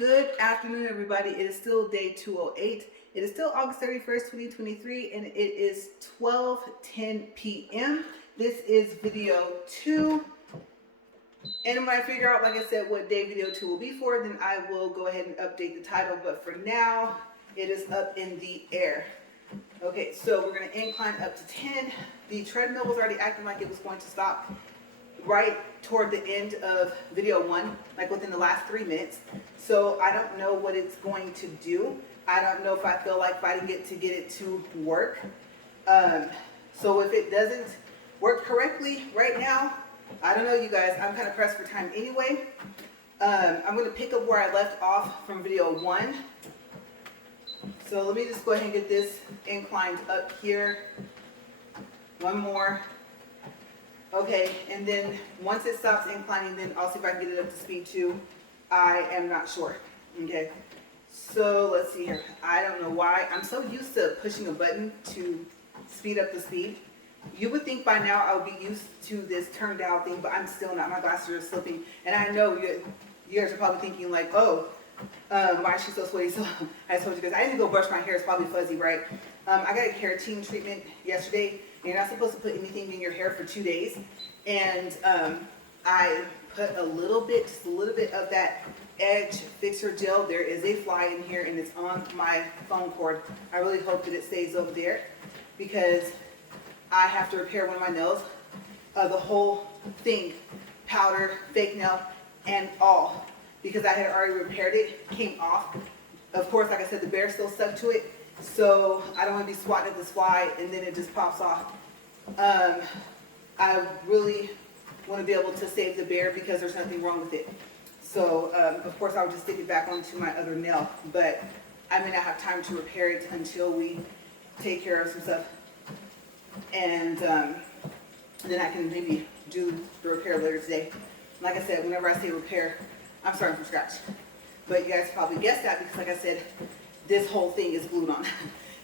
Good afternoon, everybody. It is still day 208. It is still August 31st, 2023, and it is 12:10 p.m. This is video 2. And when I figure out, like I said, what day video 2 will be for, then I will go ahead and update the title. But for now, it is up in the air. Okay, so we're going to incline up to 10. The treadmill was already acting like it was going to stop right toward the end of video 1, like within the last 3 minutes. So I don't know what it's going to do. I don't know if I feel like fighting it to get it to work. So if it doesn't work correctly right now, I don't know, you guys. I'm kind of pressed for time anyway. I'm going to pick up where I left off from video 1. So let me just go ahead and get this inclined up here. One more. Okay, and then once it stops inclining, then I'll see if I can get it up to speed 2. I am not sure. Okay, so let's see here. I don't know why. I'm so used to pushing a button to speed up the speed. You would think by now I would be used to this turn down thing, but I'm still not. My glasses are slipping. And I know you guys are probably thinking like, oh, why is she so sweaty? So I told you guys, I didn't go brush my hair. It's probably fuzzy, right? I got a keratin treatment yesterday. You're not supposed to put anything in your hair for 2 days. And I put a little bit, just a little bit of that edge fixer gel. There is a fly in here and it's on my phone cord. I really hope that it stays over there because I have to repair one of my nails. The whole thing, powder, fake nail, and all. Because I had already repaired it, came off. Of course, like I said, the bear still stuck to it. So I don't want to be swatting at this fly and then it just pops off. I really want to be able to save the bear because there's nothing wrong with it. So of course I would just stick it back onto my other nail. But I may not have time to repair it until we take care of some stuff. And then I can maybe do the repair later today. Like I said, whenever I say repair, I'm starting from scratch. But you guys probably guessed that because like I said, this whole thing is glued on.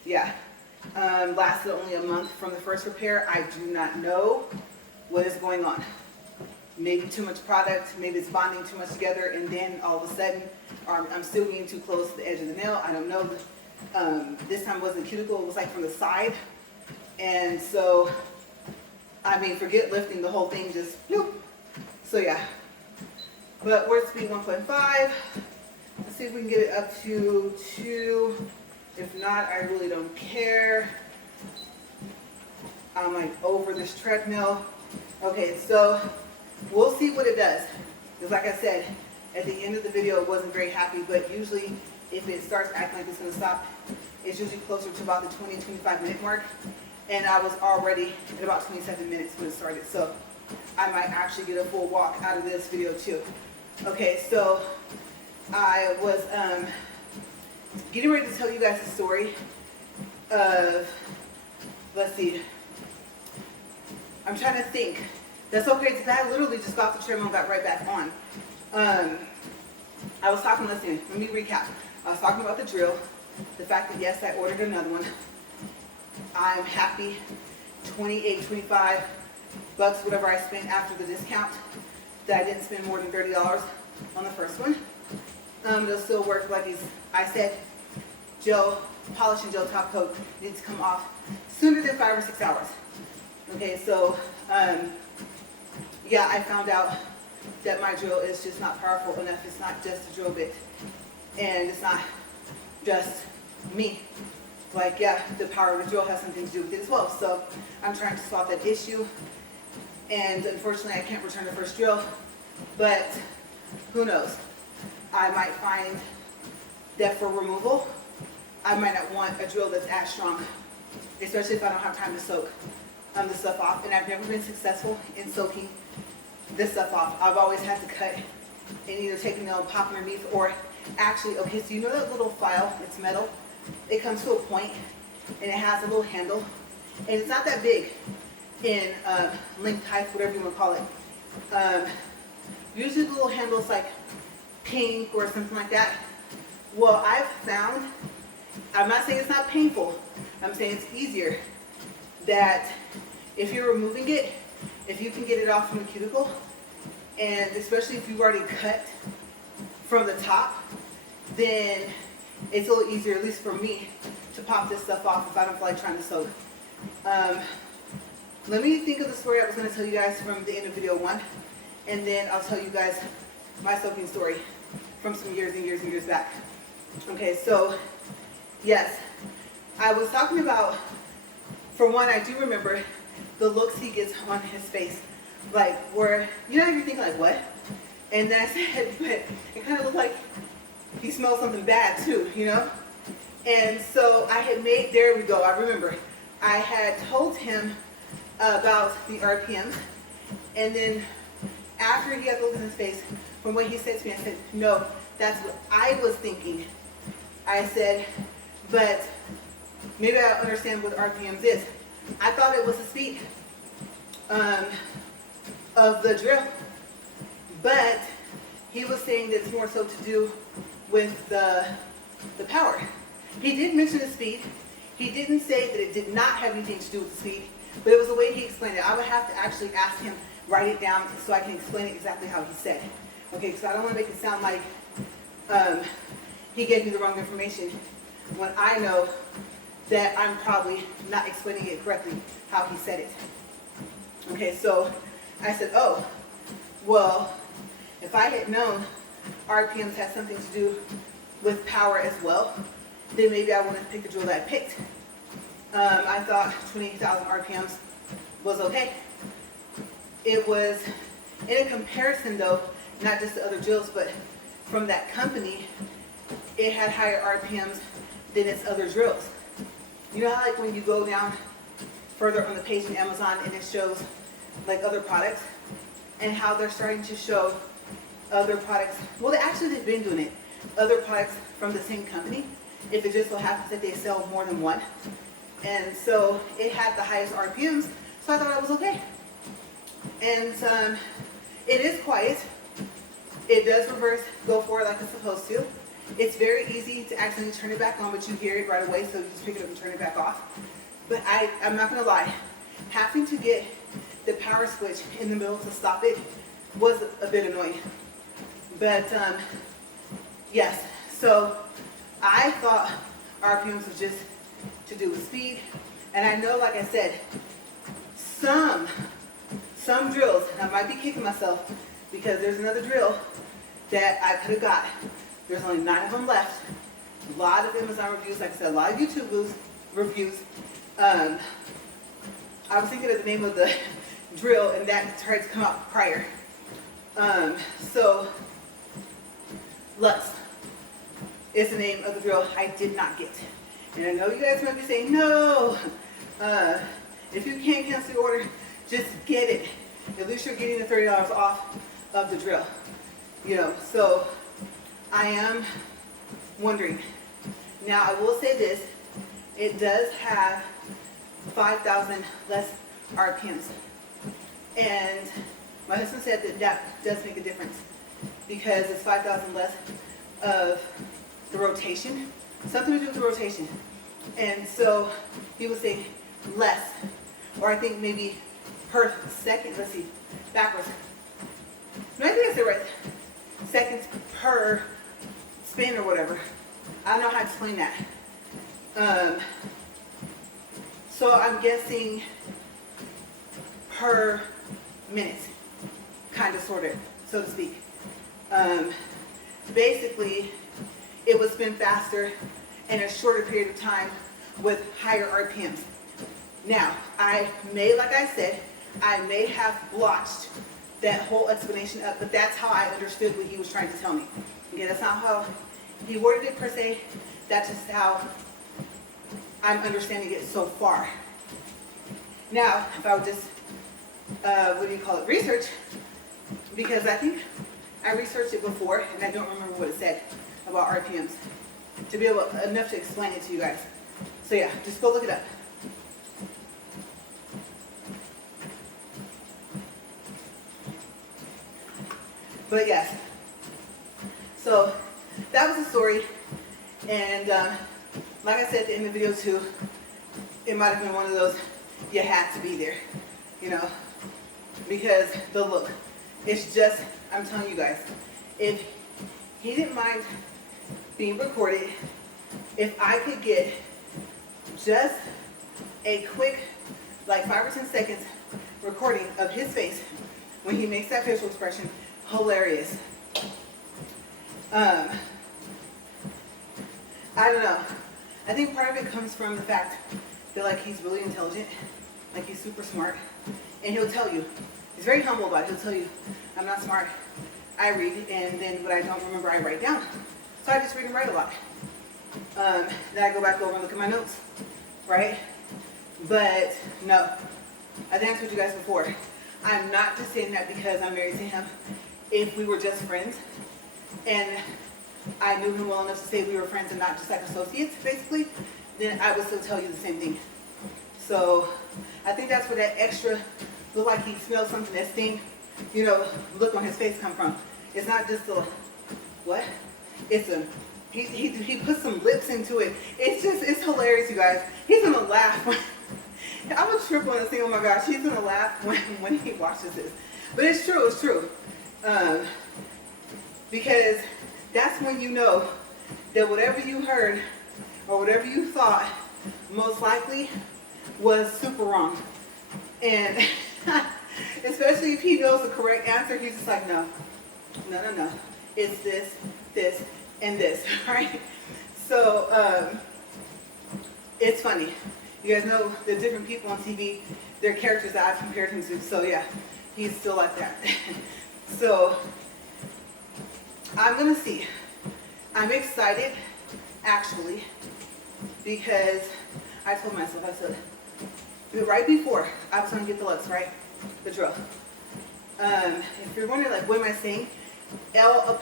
Yeah. Lasted only a month from the first repair. I do not know what is going on. Maybe too much product, maybe it's bonding too much together, and then all of a sudden, I'm still getting too close to the edge of the nail. I don't know. This time it wasn't cuticle, it was like from the side. And so, I mean, forget lifting, the whole thing just, whoop. So yeah. But word speed 1.5. Let's see if we can get it up to 2. If not, I really don't care. I'm like over this treadmill. Okay, so we'll see what it does. Because like I said, at the end of the video, it wasn't very happy, but usually if it starts acting like it's gonna stop, it's usually closer to about the 20-25 minute mark. And I was already at about 27 minutes when it started. So I might actually get a full walk out of this video too. Okay, so I was getting ready to tell you guys a story of, let's see, I'm trying to think. That's okay, because I literally just got off the treadmill and got right back on. I was talking, listen, let me recap. I was talking about the drill, the fact that yes, I ordered another one. I'm happy, 28, 25 bucks, whatever I spent after the discount, that I didn't spend more than $30 on the first one. It'll still work like I said, gel, polish and gel top coat needs to come off sooner than 5 or 6 hours. Okay, so yeah, I found out that my drill is just not powerful enough. It's not just a drill bit, and it's not just me. Like, yeah, the power of the drill has something to do with it as well. So I'm trying to solve that issue, and unfortunately I can't return the first drill, but who knows? I might find that for removal, I might not want a drill that's as strong, especially if I don't have time to soak the stuff off. And I've never been successful in soaking this stuff off. I've always had to cut and either take a nail and pop underneath, or actually, okay, so you know that little file, it's metal, it comes to a point and it has a little handle, and it's not that big in length, height, whatever you want to call it. Usually the little handle is like pink or something like that. Well, I've found, I'm not saying it's not painful, I'm saying it's easier, that if you're removing it, if you can get it off from the cuticle, and especially if you've already cut from the top, then it's a little easier, at least for me, to pop this stuff off if I don't feel like trying to soak. Let me think of the story I was going to tell you guys from the end of video 1, and then I'll tell you guys my soaking story from some years and years and years back. Okay, so yes, I was talking about, for one, I do remember the looks he gets on his face, like where, you know, you're thinking like, what? And then I said, but it kind of looked like he smelled something bad too, you know? And so I had made, there we go, I remember, I had told him about the RPMs, and then after he got the look in his face, from what he said to me, I said, no, that's what I was thinking. I said, but maybe I understand what RPMs is. I thought it was the speed of the drill, but he was saying that it's more so to do with the power. He did mention the speed. He didn't say that it did not have anything to do with the speed, but it was the way he explained it. I would have to actually ask him, write it down so I can explain it exactly how he said it. Okay, so I don't want to make it sound like he gave me the wrong information when I know that I'm probably not explaining it correctly how he said it. Okay, so I said, oh, well, if I had known RPMs had something to do with power as well, then maybe I wouldn't have picked the drill that I picked. I thought 28,000 RPMs was okay. It was, in a comparison though, not just to other drills, but from that company, it had higher RPMs than its other drills. You know how like when you go down further on the page in Amazon and it shows like other products, and how they're starting to show other products, well they've been doing it, other products from the same company, if it just so happens that they sell more than one. And so it had the highest RPMs, so I thought it was okay. And it is quiet. It does reverse, go forward like it's supposed to. It's very easy to accidentally turn it back on, but you hear it right away, so you just pick it up and turn it back off. But I'm not gonna lie, having to get the power switch in the middle to stop it was a bit annoying. But yes, so I thought RPMs was just to do with speed. And I know, like I said, some drills, and I might be kicking myself because there's another drill that I could have got. There's only 9 of them left. A lot of Amazon reviews, like I said, a lot of YouTube reviews. I was thinking of the name of the drill, and that tried to come out prior. So, Lutz is the name of the drill I did not get. And I know you guys might be saying, no, if you can't cancel the order, just get it. At least you're getting the $30 off of the drill. You know, so I am wondering. Now, I will say this, it does have 5,000 less RPMs. And my husband said that that does make a difference because it's 5,000 less of the rotation, something to do with the rotation. And so he was saying less, or I think maybe per second, let's see, backwards. No, I think I said right, seconds per spin or whatever. I don't know how to explain that. So I'm guessing per minute, kind of, sort of, so to speak. Basically, it would spin faster in a shorter period of time with higher RPMs. Now, I may, like I said, I may have blotched that whole explanation up, but that's how I understood what he was trying to tell me. Okay, that's not how he worded it per se, that's just how I'm understanding it so far. Now, if I would just, research, because I think I researched it before and I don't remember what it said about RPMs to be able enough to explain it to you guys. So yeah, just go look it up. But yes, so that was the story, and like I said at the end of the video too, it might have been one of those you had to be there, you know, because the look, it's just, I'm telling you guys, if he didn't mind being recorded. If I could get just a quick, like 5 or 10 seconds recording of his face when he makes that facial expression, hilarious. I don't know. I think part of it comes from the fact that like he's really intelligent, like he's super smart, and he'll tell you, he's very humble about it, he'll tell you, I'm not smart, I read, and then what I don't remember I write down. So I just read and write a lot. Then I go back over and look at my notes, right? But no, I think I told you guys before, I'm not just saying that because I'm married to him. If we were just friends, and I knew him well enough to say we were friends and not just like associates, basically, then I would still tell you the same thing. So I think that's where that extra, look like he smelled something that sting, you know, look on his face come from. It's not just a, what? It's a, he put some lips into it. It's just, it's hilarious, you guys. He's gonna laugh. I would trip on this thing, oh my gosh, he's gonna laugh when he watches this. But it's true, it's true. Because that's when you know that whatever you heard or whatever you thought most likely was super wrong. And especially if he knows the correct answer, he's just like, no, it's this, this, and this, right? So it's funny. You guys know the different people on TV, their characters that I've compared him to. So yeah, he's still like that. So I'm gonna see. I'm excited, actually, because I told myself, I said, right before I was gonna get the Lux, right? The drill. If you're wondering, like, what am I saying? L'_UGX.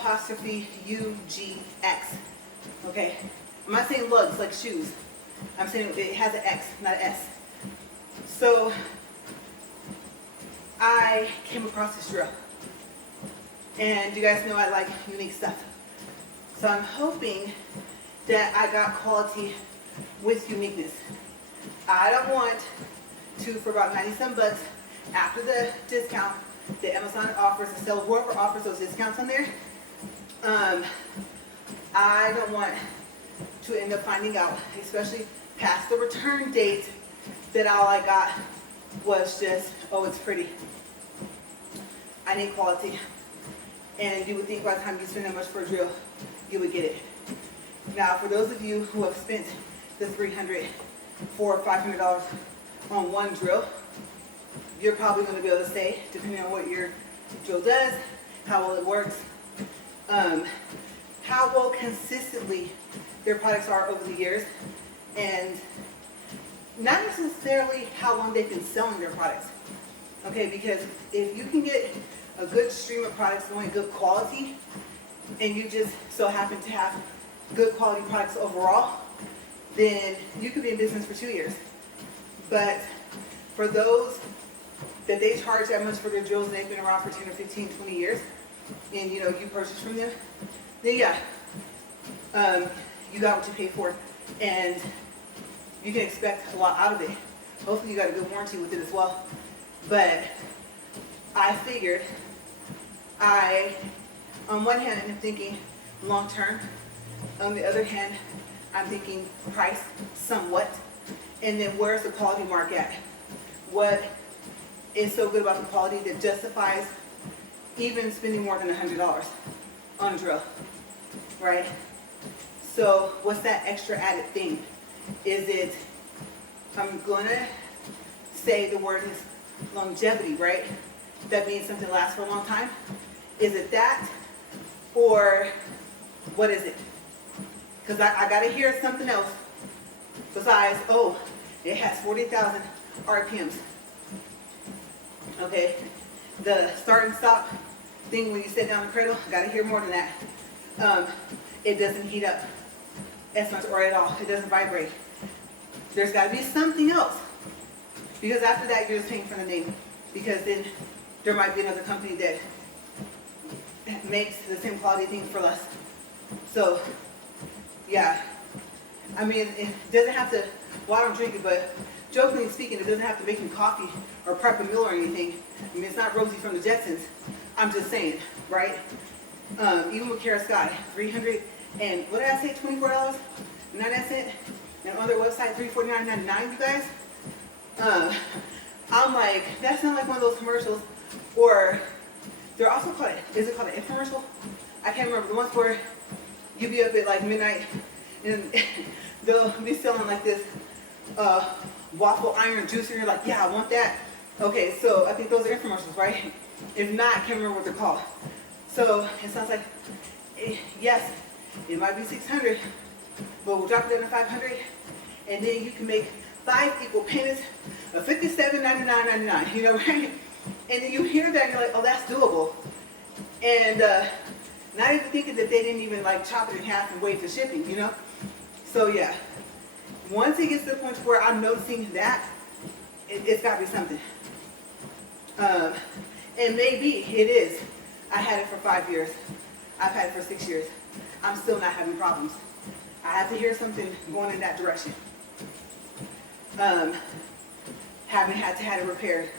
Okay? I'm not saying lugs like shoes. I'm saying it has an X, not an S. So I came across this drill. And you guys know I like unique stuff. So I'm hoping that I got quality with uniqueness. I don't want to, for about 90-some bucks, after the discount that Amazon offers to sell, whoever offers those discounts on there, I don't want to end up finding out, especially past the return date, that all I got was just, oh, it's pretty. I need quality. And you would think by the time you spend that much for a drill, you would get it. Now, for those of you who have spent the $300, $400, or $500 on one drill, you're probably going to be able to say, depending on what your drill does, how well it works, how well consistently their products are over the years, and not necessarily how long they've been selling their products. Okay, because if you can get a good stream of products going good quality, and you just so happen to have good quality products overall, then you could be in business for 2 years. But for those that they charge that much for their drills and they've been around for 10 or 15, 20 years, and you know, you purchase from them, then yeah, you got what you paid for, and you can expect a lot out of it. Hopefully you got a good warranty with it as well. But I figured on one hand, I'm thinking long term. On the other hand, I'm thinking price somewhat. And then where's the quality mark at? What is so good about the quality that justifies even spending more than $100 on a drill, right? So what's that extra added thing? Is it, I'm gonna say the word is longevity, right? That means something lasts for a long time. Is it that, or what is it? Because I gotta hear something else besides, oh, it has 40,000 RPMs. Okay, the start and stop thing when you sit down the cradle, I gotta hear more than that. It doesn't heat up as much or at all. It doesn't vibrate. There's gotta be something else. Because after that, you're just paying for the name. Because then there might be another company that makes the same quality thing for less. So, yeah. I mean, it doesn't have to, well, I don't drink it, but jokingly speaking, it doesn't have to make me coffee or prep a meal or anything. I mean, it's not Rosie from the Jetsons. I'm just saying, right? Even with Kara Sky, $300 And what did I say, $24.99? And on their website, $349.99, you guys. I'm like, that's not like one of those commercials. Or they're also called, is it called an infomercial? I can't remember. The ones where you be up at like midnight and they'll be selling like this waffle iron juice, and you're like, yeah, I want that. Okay, so I think those are infomercials, right? If not, I can't remember what they're called. So it sounds like, yes, it might be 600, but we'll drop it down to 500, and then you can make 5 equal payments of $57.99.99, you know, right? And then you hear that and you're like, oh, that's doable. And not even thinking that they didn't even like chop it in half and wait for shipping, you know? So yeah, once it gets to the point where I'm noticing that, it's got to be something. And maybe it is. I had it for 5 years. I've had it for 6 years. I'm still not having problems. I have to hear something going in that direction. Haven't had to have it repaired.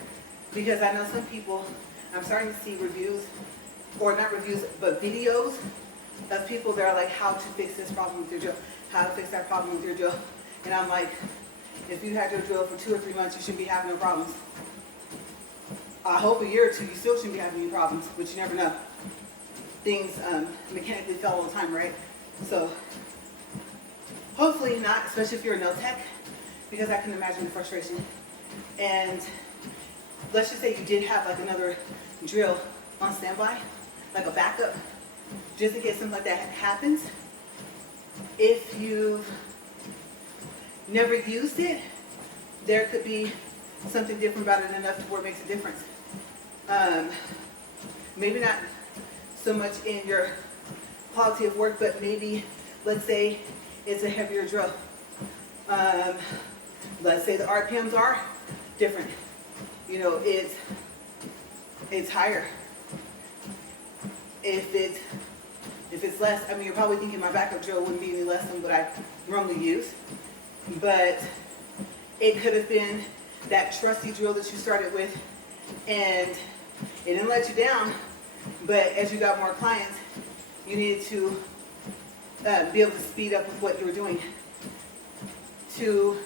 Because I know some people, I'm starting to see reviews, or not reviews, but videos of people that are like, how to fix this problem with your drill, how to fix that problem with your drill. And I'm like, if you had your drill for 2 or 3 months, you shouldn't be having no problems. I hope a year or 2, you still shouldn't be having any problems, but you never know. Things mechanically fail all the time, right? So hopefully not, especially if you're a nail tech, because I can imagine the frustration. And let's just say you did have like another drill on standby, like a backup, just in case something like that happens. If you've never used it, there could be something different about it enough to where it makes a difference. Maybe not so much in your quality of work, but maybe, let's say it's a heavier drill. Let's say the RPMs are different. You know, it's higher. If it's less, I mean, you're probably thinking my backup drill wouldn't be any less than what I normally use, but it could have been that trusty drill that you started with, and it didn't let you down, but as you got more clients, you needed to be able to speed up with what you were doing to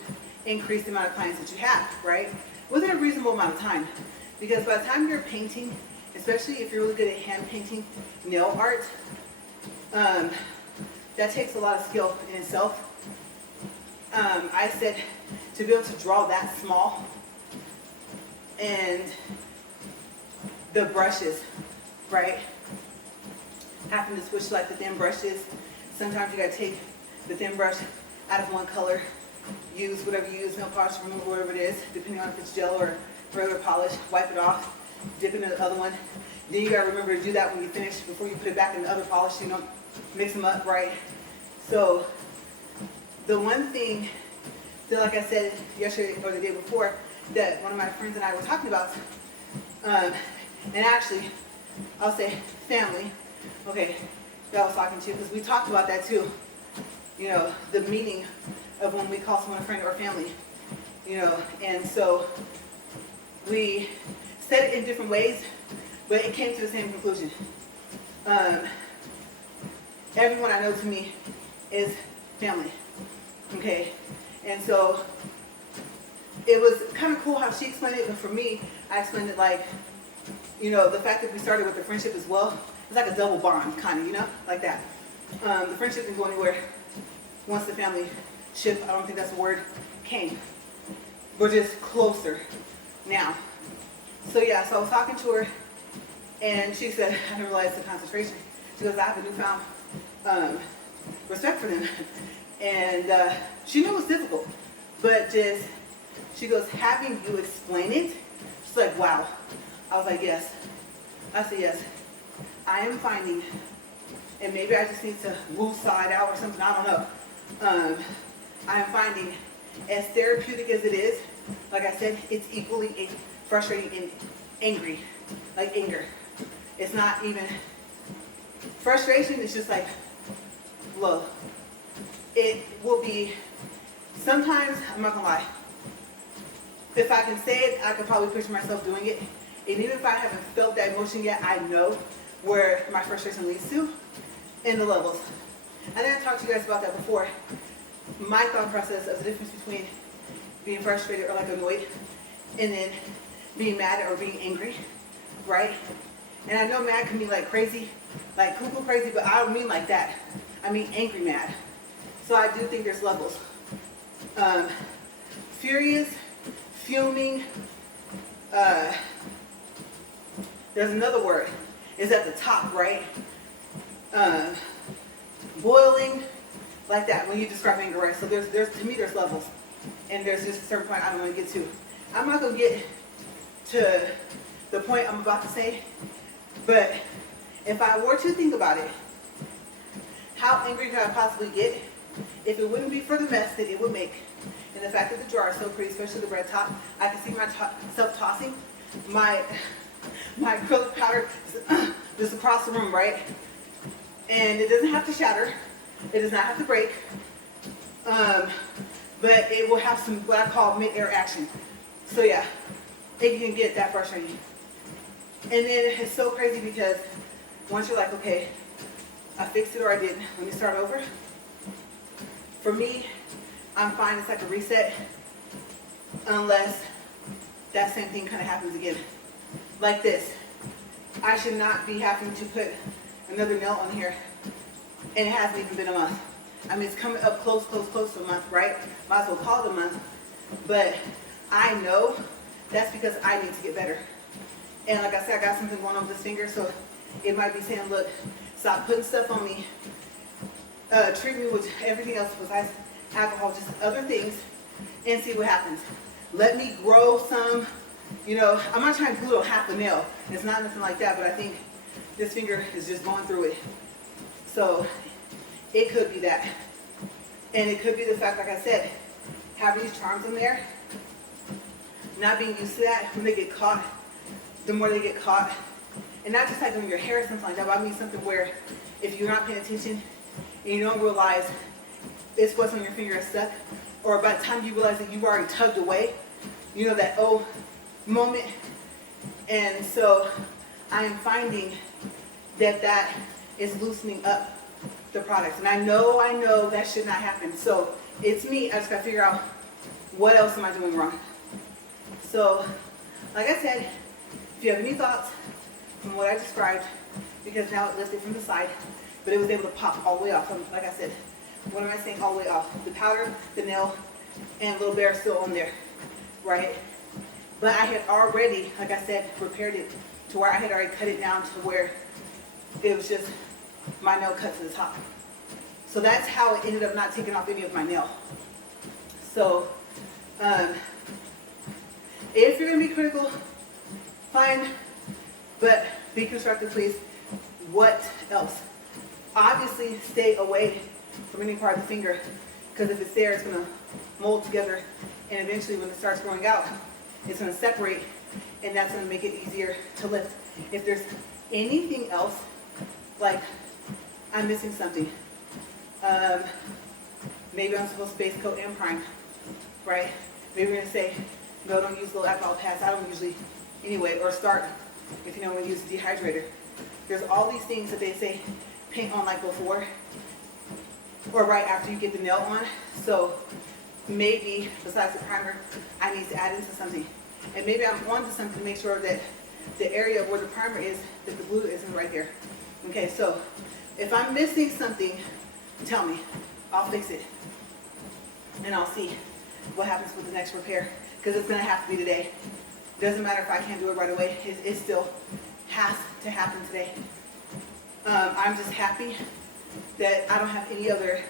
increase the amount of clients that you have, right? Within a reasonable amount of time. Because by the time you're painting, especially if you're really good at hand painting nail art, that takes a lot of skill in itself. I said to be able to draw that small, and the brushes, right? Having to switch like the thin brushes. Sometimes you gotta take the thin brush out of one color, use whatever you use, nail polish remover, whatever it is, depending on if it's gel or regular polish, wipe it off, dip into the other one. Then you gotta remember to do that when you finish before you put it back in the other polish, you know, mix them up, right? So the one thing that, like I said yesterday or the day before, that one of my friends and I were talking about, and actually, I'll say family, okay, that I was talking to, because we talked about that too, you know, the meaning of when we call someone a friend or family, you know, and so we said it in different ways, but it came to the same conclusion. Everyone I know to me is family, okay, and so it was kind of cool how she explained it, but for me, I explained it like, you know, the fact that we started with the friendship as well, it's like a double bond, kind of, you know, like that. The friendship didn't go anywhere once the family ship, I don't think that's the word, came. We're just closer now. So yeah, so I was talking to her, and she said, I didn't realize the concentration. She goes, I have a newfound respect for them. And she knew it was difficult, but just, she goes, having you explain it, she's like, wow. I was like, yes. I said, yes. I am finding, and maybe I just need to move side out or something, I don't know. I am finding, as therapeutic as it is, like I said, it's equally frustrating and angry, like anger. It's not even frustration, it's just like love. It will be, sometimes, I'm not gonna lie, if I can say it, I could probably picture myself doing it. And even if I haven't felt that emotion yet, I know where my frustration leads to in the levels. I think I talked to you guys about that before. My thought process of the difference between being frustrated or like annoyed and then being mad or being angry, right? And I know mad can be like crazy, like cuckoo crazy, but I don't mean like that. I mean angry mad. So I do think there's levels. Furious, fuming, there's another word. It's at the top, right? Boiling, like that when you describe anger, right? So there's to me there's levels, and there's just a certain point I don't want to get to. I'm not gonna get to the point I'm about to say, but if I were to think about it, how angry could I possibly get if it wouldn't be for the mess that it would make, and the fact that the jar is so pretty, especially the bread top. I can see myself tossing my acrylic powder just across the room, right? And it doesn't have to shatter. It does not have to break. But it will have some what I call mid-air action. So yeah, it can get that frustrating. And then it's so crazy because once you're like, okay, I fixed it or I didn't, let me start over. For me, I'm fine, it's like a reset, unless that same thing kind of happens again. Like this. I should not be having to put another nail on here, and it hasn't even been a month. I mean, it's coming up close to a month, right? Might as well call it a month. But I know that's because I need to get better. And like I said, I got something going on with this finger, so it might be saying, look, stop putting stuff on me. Treat me with everything else besides alcohol, just other things, and see what happens. Let me grow some, you know, I'm not trying to glue on half the nail. It's not nothing like that, but I think this finger is just going through it. So it could be that. And it could be the fact, like I said, having these charms in there, not being used to that, when they get caught, the more they get caught. And not just like on your hair or something like that, but I mean something where if you're not paying attention and you don't realize it's what's on your finger is stuck, or by the time you realize that you've already tugged away, you know, that oh moment. And so I am finding that that is loosening up the products. And I know that should not happen. So it's me. I just got to figure out what else am I doing wrong. So like I said, if you have any thoughts from what I described, because now it lifted from the side, but it was able to pop all the way off. Like I said, what am I saying all the way off? The powder, the nail, and little bear still on there, right? But I had already, like I said, prepared it to where I had already cut it down to where it was just my nail cut to the top. So that's how it ended up not taking off any of my nail. So if you're going to be critical, fine, but be constructive, please. What else? Obviously, stay away from any part of the finger, because if it's there, it's going to mold together, and eventually when it starts growing out, it's going to separate, and that's going to make it easier to lift. If there's anything else, like I'm missing something, maybe I'm supposed to base coat and prime, right? Maybe we're going to say, no, don't use little alcohol pads. I don't usually anyway, or start if you know when you use a dehydrator. There's all these things that they say paint on like before or right after you get the nail on. So maybe besides the primer, I need to add into something. And maybe I'm onto something to make sure that the area where the primer is, that the glue isn't right there. Okay, so if I'm missing something, tell me. I'll fix it. And I'll see what happens with the next repair. Because it's going to have to be today. Doesn't matter if I can't do it right away. It still has to happen today. I'm just happy that I don't have any other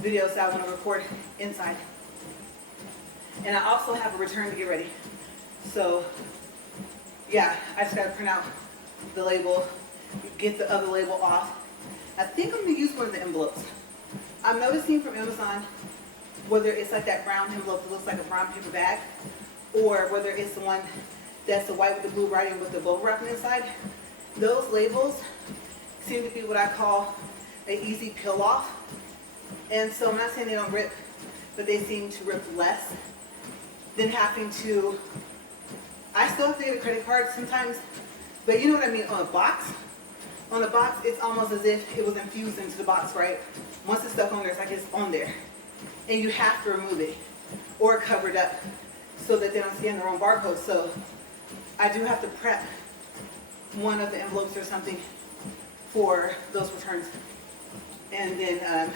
videos that I want to record inside. And I also have a return to get ready. So, yeah, I just got to print out the label, get the other label off. I think I'm going to use one of the envelopes. I'm noticing from Amazon, whether it's like that brown envelope that looks like a brown paper bag, or whether it's the one that's the white with the blue writing with the bubble wrap inside, those labels seem to be what I call an easy peel off. And so I'm not saying they don't rip, but they seem to rip less than having to, I still have to get a credit card sometimes, but you know what I mean, on a box, On the box, it's almost as if it was infused into the box, right? Once it's stuck on there, it's like it's on there. And you have to remove it or cover it up so that they don't scan the wrong barcode. So I do have to prep one of the envelopes or something for those returns. And then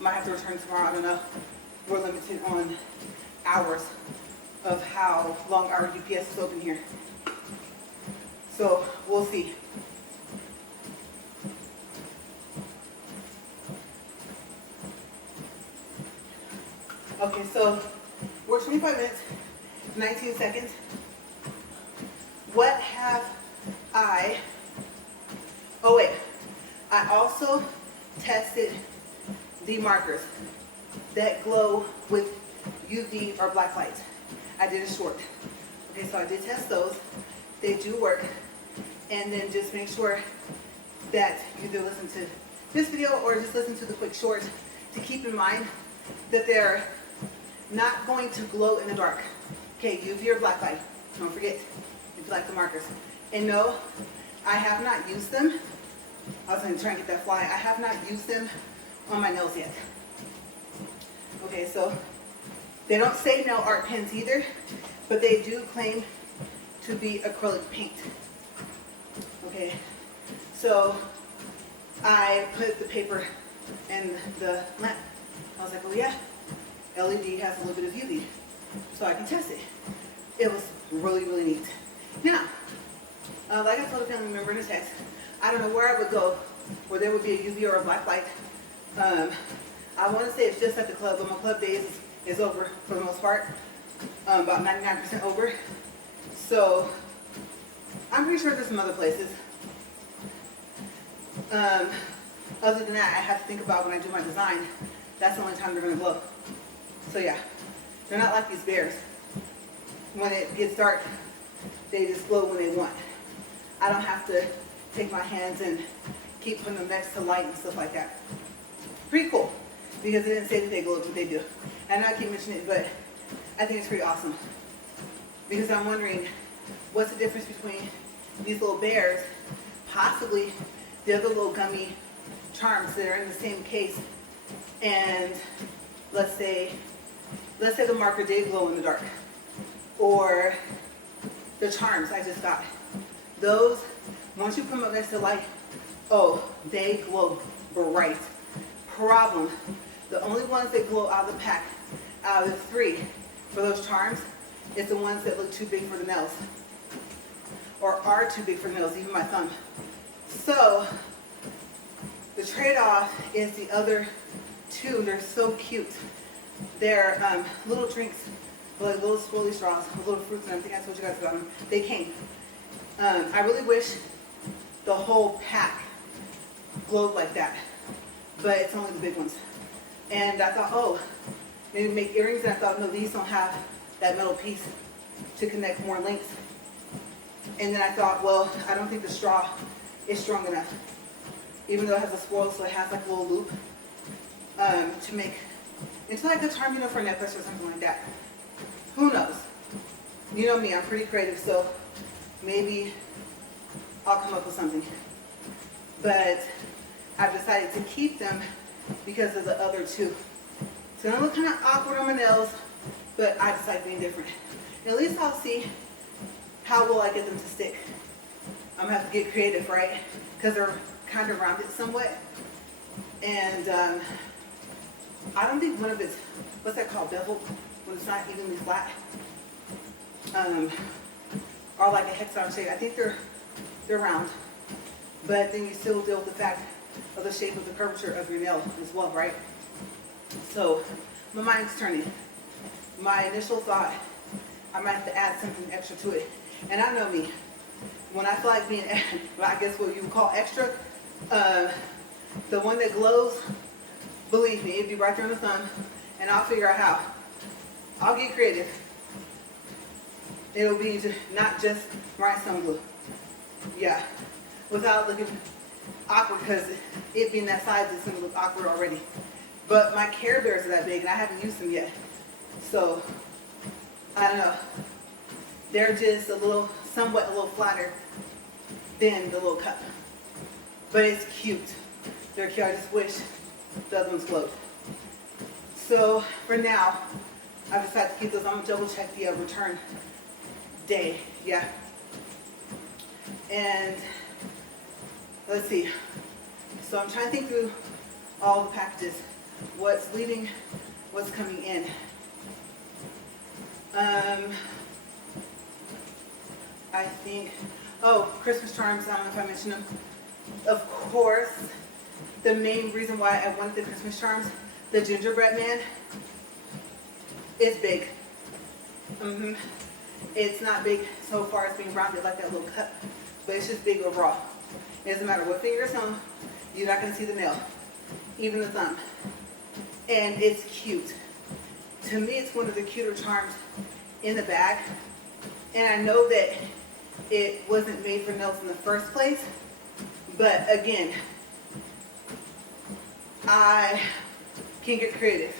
might have to return tomorrow, I don't know. We're limited on hours of how long our UPS is open here. So we'll see. Okay, so we're 25 minutes, 19 seconds. What have I, oh wait, I also tested the markers that glow with UV or black light. I did a short. Okay, so I did test those. They do work. And then just make sure that you either listen to this video or just listen to the quick short to keep in mind that they're not going to glow in the dark. Okay, UV or black light. Don't forget, if you like the markers. And no, I have not used them. I was going to try and get that fly. I have not used them on my nails yet. Okay, so they don't say nail art pens either, but they do claim to be acrylic paint. Okay, so I put the paper in the lamp. I was like, oh yeah, LED has a little bit of UV, so I can test it. It was really, really neat. Now, like I told a family member in a text, I don't know where I would go where there would be a UV or a black light. I want to say it's just at the club, but my club days is over for the most part, about 99% over. So I'm pretty sure there's some other places. Other than that, I have to think about when I do my design, that's the only time they're going to glow. So yeah, they're not like these bears. When it gets dark, they just glow when they want. I don't have to take my hands and keep putting them next to light and stuff like that. Pretty cool, because it didn't say that they glow, but they do. And I keep mentioning it, but I think it's pretty awesome. Because I'm wondering, what's the difference between these little bears, possibly the other little gummy charms that are in the same case, and let's say the marker did glow in the dark, or the charms I just got. Those, once you put them up next to light, oh, they glow bright. Problem, the only ones that glow out of the pack, out of the three, for those charms, is the ones that look too big for the nails, or are too big for the nails, even my thumb. So, the trade-off is the other two. They're so cute. They're little drinks, like little swirly straws, with little fruits, and I think I told you guys about them. They came. I really wish the whole pack glowed like that, but it's only the big ones. And I thought, oh, maybe make earrings, and I thought, no, these don't have that metal piece to connect more links. And then I thought, well, I don't think the straw is strong enough, even though it has a swirl, so it has like a little loop to make into like a charm, for a necklace or something like that. Who knows? You know me, I'm pretty creative, so maybe I'll come up with something. But I've decided to keep them because of the other two. So they look kind of awkward on my nails, but I decided to be different. At least I'll see how will I get them to stick. I'm gonna have to get creative, right? Because they're kind of rounded somewhat. And I don't think one of it's, what's that called, beveled, when it's not evenly flat. Or like a hexagon shape. I think they're round. But then you still deal with the fact of the shape of the curvature of your nail as well, right? So my mind's turning. My initial thought, I might have to add something extra to it. And I know me, when I feel like being, well, I guess what you would call extra, the one that glows, believe me, it'd be right there on the thumb, and I'll figure out how. I'll get creative. It'll be not just rhinestone glue. Yeah, without looking awkward, because it being that size, it's going to look awkward already. But my Care Bears are that big, and I haven't used them yet. So, I don't know. They're just somewhat a little flatter than the little cup. but it's cute. They're cute. I just wish the other ones glowed. So for now, I've decided to keep those. I'm gonna double check the return day. Yeah. And let's see. So I'm trying to think through all the packages. What's leaving, what's coming in. I think, oh, Christmas charms, I don't know if I mentioned them. Of course, the main reason why I wanted the Christmas charms, the gingerbread man, is big. It's not big so far as being rounded like that little cup, but it's just big overall. It doesn't matter what finger it's on, you're not gonna see the nail, even the thumb. And it's cute. To me, it's one of the cuter charms in the bag. And I know that it wasn't made for nails in the first place, but again, I can get creative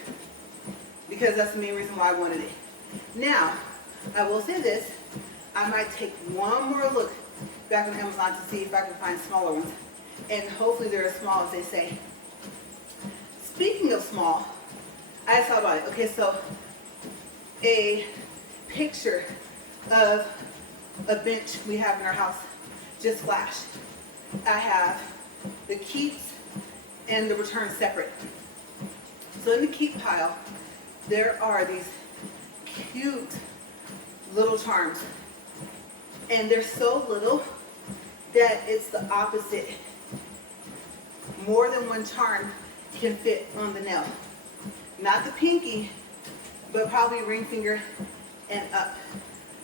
because that's the main reason why I wanted it. Now, I will say this, I might take one more look back on Amazon to see if I can find smaller ones, and hopefully they're as small as they say. Speaking of small, I just thought about it. Okay, so a picture of a bench we have in our house just flashed. I have the keeps and the return separate. So in the keep pile, there are these cute little charms. And they're so little that it's the opposite. More than one charm can fit on the nail. Not the pinky, but probably ring finger and up.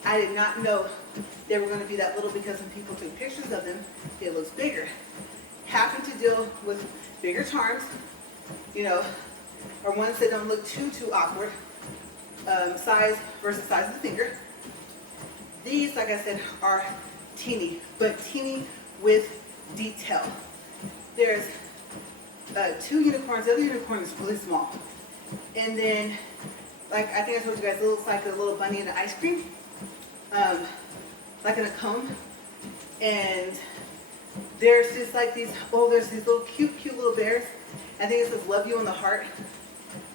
I did not know they were going to be that little because when people took pictures of them, it looks bigger. Having to deal with bigger charms, you know, or ones that don't look too awkward, size versus size of the finger. These, like I said, are teeny, but teeny with detail. There's 2 unicorns. The other unicorn is really small. And then, like I think I told you guys, it looks like a little bunny in an ice cream, like in a cone. And there's just like these, there's these little cute little bears. I think it says love you on the heart.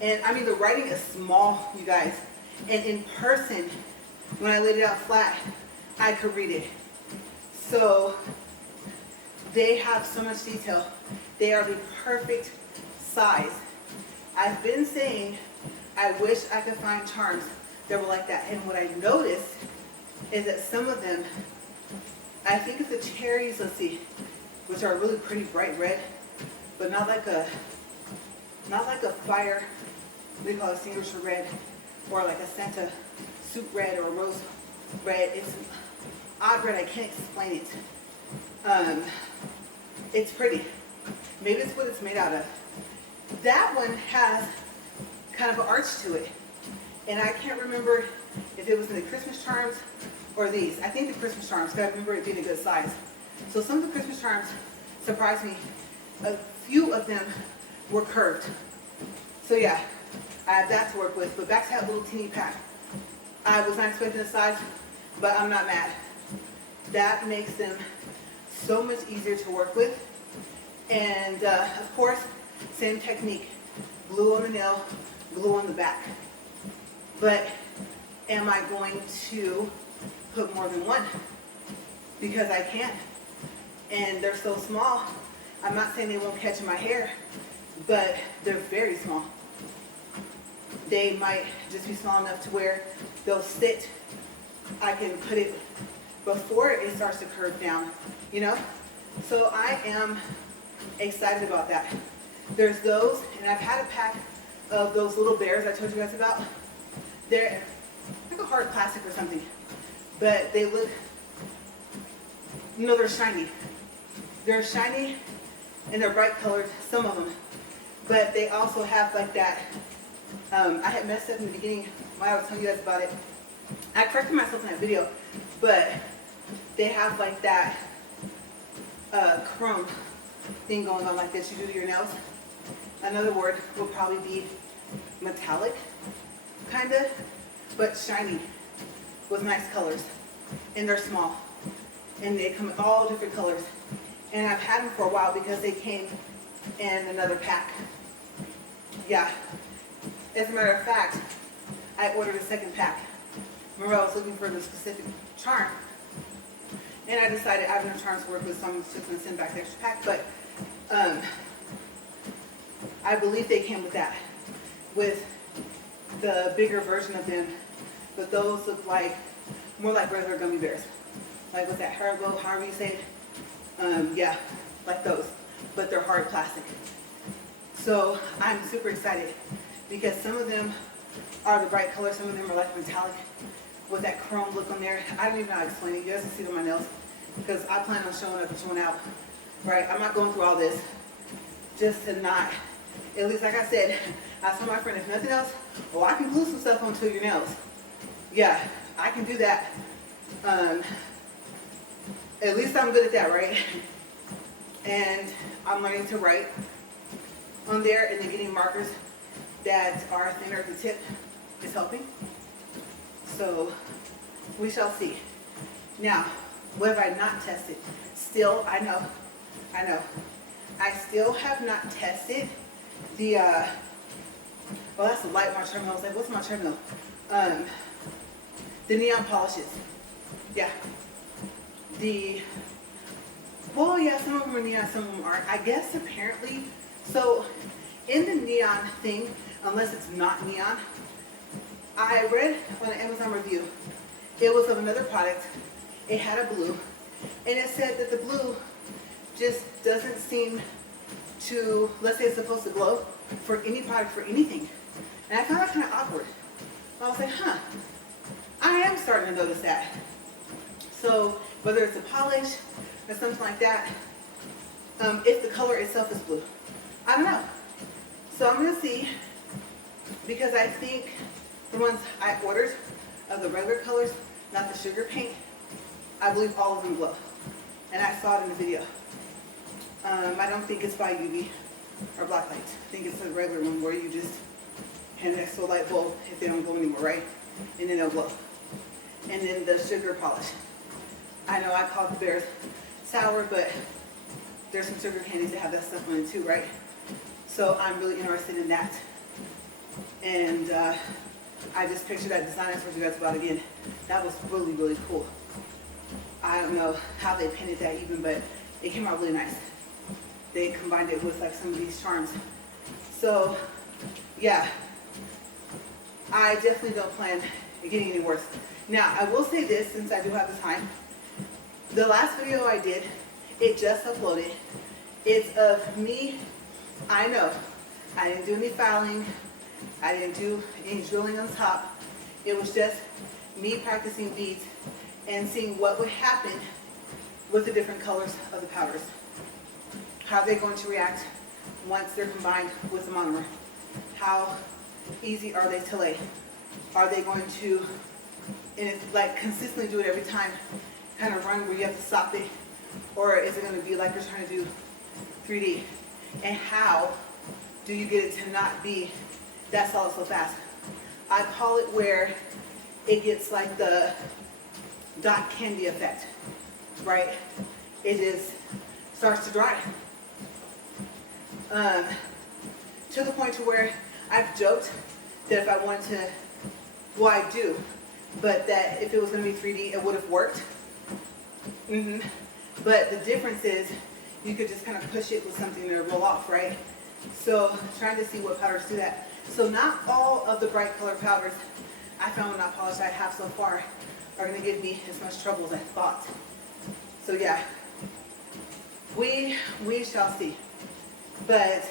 And I mean, the writing is small, you guys. And in person, when I laid it out flat, I could read it. So they have so much detail. They are the perfect size. I've been saying I wish I could find charms that were like that. And what I noticed is that some of them, I think it's the cherries, let's see, which are really pretty bright red, but not like a fire, what do you call it, extinguisher red, or like a Santa soup red or a rose red. It's an odd red, I can't explain it. It's pretty. Maybe it's what it's made out of. That one has kind of an arch to it. And I can't remember if it was in the Christmas charms or these. I think the Christmas charms, because I remember it being a good size. So some of the Christmas charms surprised me. A few of them were curved. So yeah, I have that to work with. But back to that little teeny pack. I was not expecting the size, but I'm not mad. That makes them so much easier to work with. And of course, same technique. Glue on the nail, glue on the back. But am I going to put more than one? Because I can. And they're so small. I'm not saying they won't catch in my hair, but they're very small. They might just be small enough to where they'll sit. I can put it before it starts to curve down, you know? So I am excited about that. There's those, and I've had a pack of those little bears I told you guys about. They're like a hard plastic or something, but they look, you know, they're shiny. They're shiny and they're bright colored, some of them, but they also have like that, I had messed up in the beginning when I was telling you guys about it. I corrected myself in that video, but they have like that chrome thing going on like this you do to your nails. Another word will probably be metallic, kind of, but shiny with nice colors. And they're small. And they come in all different colors. And I've had them for a while because they came in another pack. Yeah. As a matter of fact, I ordered a second pack. Remember, I was looking for the specific charm. And I decided I have enough charms to work with, so I'm just going to send back the extra pack. But I believe they came with that, with the bigger version of them. But those look like more like regular gummy bears, like with that Haribo, however you say it. Yeah, like those, but they're hard plastic. So I'm super excited because some of them are the bright color, some of them are like metallic with that chrome look on there. I don't even know how to explain it. You guys can see it on my nails because I plan on showing up and showing out. Right? I'm not going through all this just to not, at least like I said, I told my friend, if nothing else, well, I can glue some stuff onto your nails. Yeah, I can do that. At least I'm good at that, right? And I'm learning to write on there, and then getting markers that are thinner at the tip is helping. So we shall see. Now, what have I not tested? Still, I know. I still have not tested the, well, that's the light on my treadmill. I was like, what's my treadmill? The neon polishes. Yeah. Well, yeah, some of them are neon, some of them aren't. I guess apparently, so in the neon thing, unless it's not neon, I read on an Amazon review, it was of another product. It had a blue, and it said that the blue just doesn't seem to, let's say it's supposed to glow for any product, for anything. And I found that kind of awkward. I was like, I am starting to notice that. So whether it's a polish or something like that, if the color itself is blue, I don't know. So I'm gonna see, because I think the ones I ordered of the regular colors, not the sugar paint, I believe all of them glow. And I saw it in the video. I don't think it's by UV or black light. I think it's a regular one where you just hand an extra light bulb if they don't glow anymore, right? And then they'll glow. And then the sugar polish. I know I called the bears sour, but there's some sugar candies that have that stuff on it too, right? So I'm really interested in that. And I just pictured that design I told you guys about again. That was really, really cool. I don't know how they painted that even, but it came out really nice. They combined it with like some of these charms. So yeah, I definitely don't plan on getting any worse. Now, I will say this, since I do have the time. The last video I did, it just uploaded. It's of me. I know I didn't do any filing. I didn't do any drilling on top. It was just me practicing beads and seeing what would happen with the different colors of the powders. How they're going to react once they're combined with the monomer. How easy are they to lay? Are they going to, and it's like consistently do it every time, kind of run where you have to stop it? Or is it going to be like you're trying to do 3D? And how do you get it to not be that solid so fast? I call it where it gets like the dot candy effect, right? It just starts to dry. To the point to where I've joked that if I wanted to, well, I do, but that if it was going to be 3D, it would have worked. But the difference is you could just kind of push it with something to roll off, right? So trying to see what powders do that. So not all of the bright color powders I found not polished I have so far are going to give me as much trouble as I thought. So yeah, we shall see. But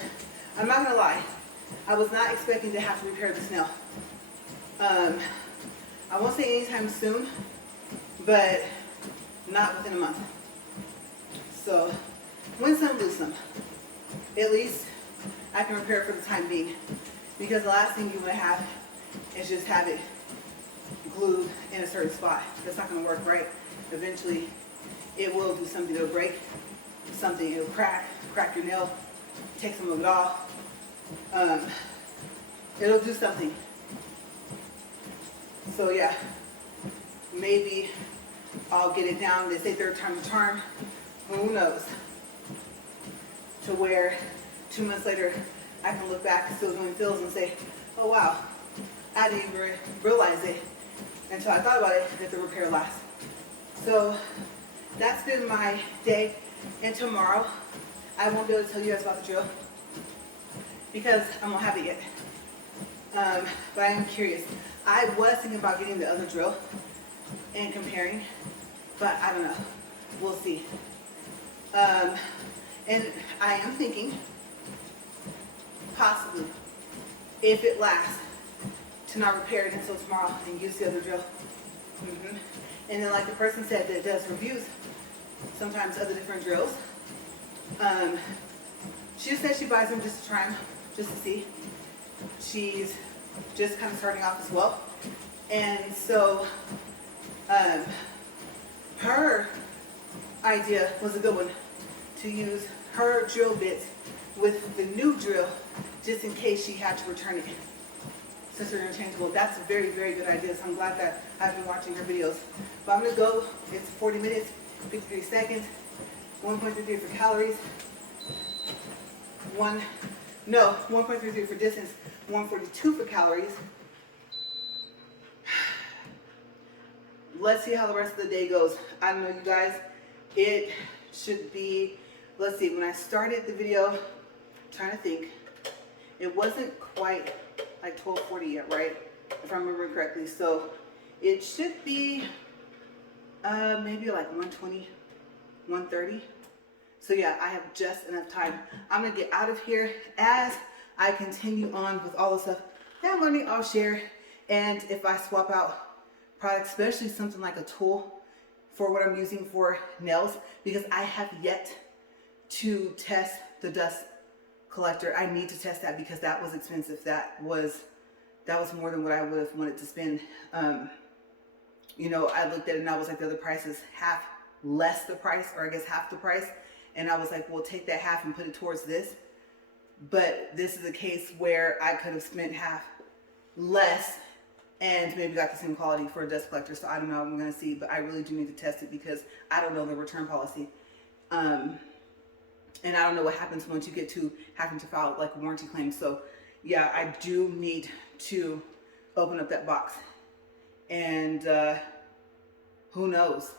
I'm not going to lie, I was not expecting to have to repair this nail. I won't say anytime soon, but not within a month. So win some, lose some. At least I can repair it for the time being. Because the last thing you want to have is just have it glued in a certain spot. That's not going to work, right? Eventually it will do something. It'll break something. It'll crack your nail, take some of it off. It'll do something. So yeah, maybe I'll get it down. They say third time the charm. Who knows? to where 2 months later I can look back still doing fills and say, oh wow, I didn't even realize it until I thought about it that the repair lasts. So that's been my day, and tomorrow I won't be able to tell you guys about the drill because I won't have it yet. But I am curious. I was thinking about getting the other drill and comparing, but I don't know. We'll see. And I am thinking, possibly, if it lasts, to not repair it until tomorrow and use the other drill. And then like the person said that does reviews sometimes of the different drills, she just said she buys them just to try them, just to see. She's just kind of starting off as well. And so her idea was a good one, to use her drill bits with the new drill just in case she had to return it since they're interchangeable. That's a very, very good idea. So I'm glad that I've been watching her videos. But I'm gonna go, it's 40 minutes, 53 seconds, 1.33 for calories, 1.33 for distance, 142 for calories. Let's see how the rest of the day goes. I don't know, you guys, it should be, let's see, when I started the video, I'm trying to think, it wasn't quite like 12:40 yet, right? If I'm remembering correctly. So it should be maybe like 1:20, 1:30. So yeah, I have just enough time. I'm gonna get out of here as I continue on with all the stuff that I'm learning. I'll share, and if I swap out products, especially something like a tool for what I'm using for nails, because I have yet to test the dust collector. I need to test that because that was expensive. That was more than what I would have wanted to spend. You know, I looked at it and I was like, the other price is less the price, or I guess half the price. And I was like, well, take that half and put it towards this. But this is a case where I could have spent half less and maybe got the same quality for a dust collector. So I don't know, I'm gonna see, but I really do need to test it because I don't know the return policy. And I don't know what happens once you get to having to file like a warranty claim. So yeah, I do need to open up that box. And who knows?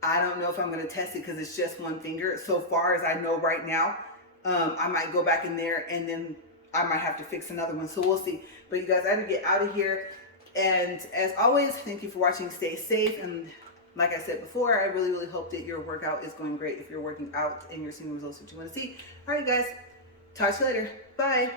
I don't know if I'm going to test it because it's just one finger. So far as I know right now, I might go back in there and then I might have to fix another one. So we'll see. But you guys, I have to get out of here. And as always, thank you for watching. Stay safe. And like I said before, I really, really hope that your workout is going great if you're working out and you're seeing the results that you want to see. All right, guys. Talk to you later. Bye.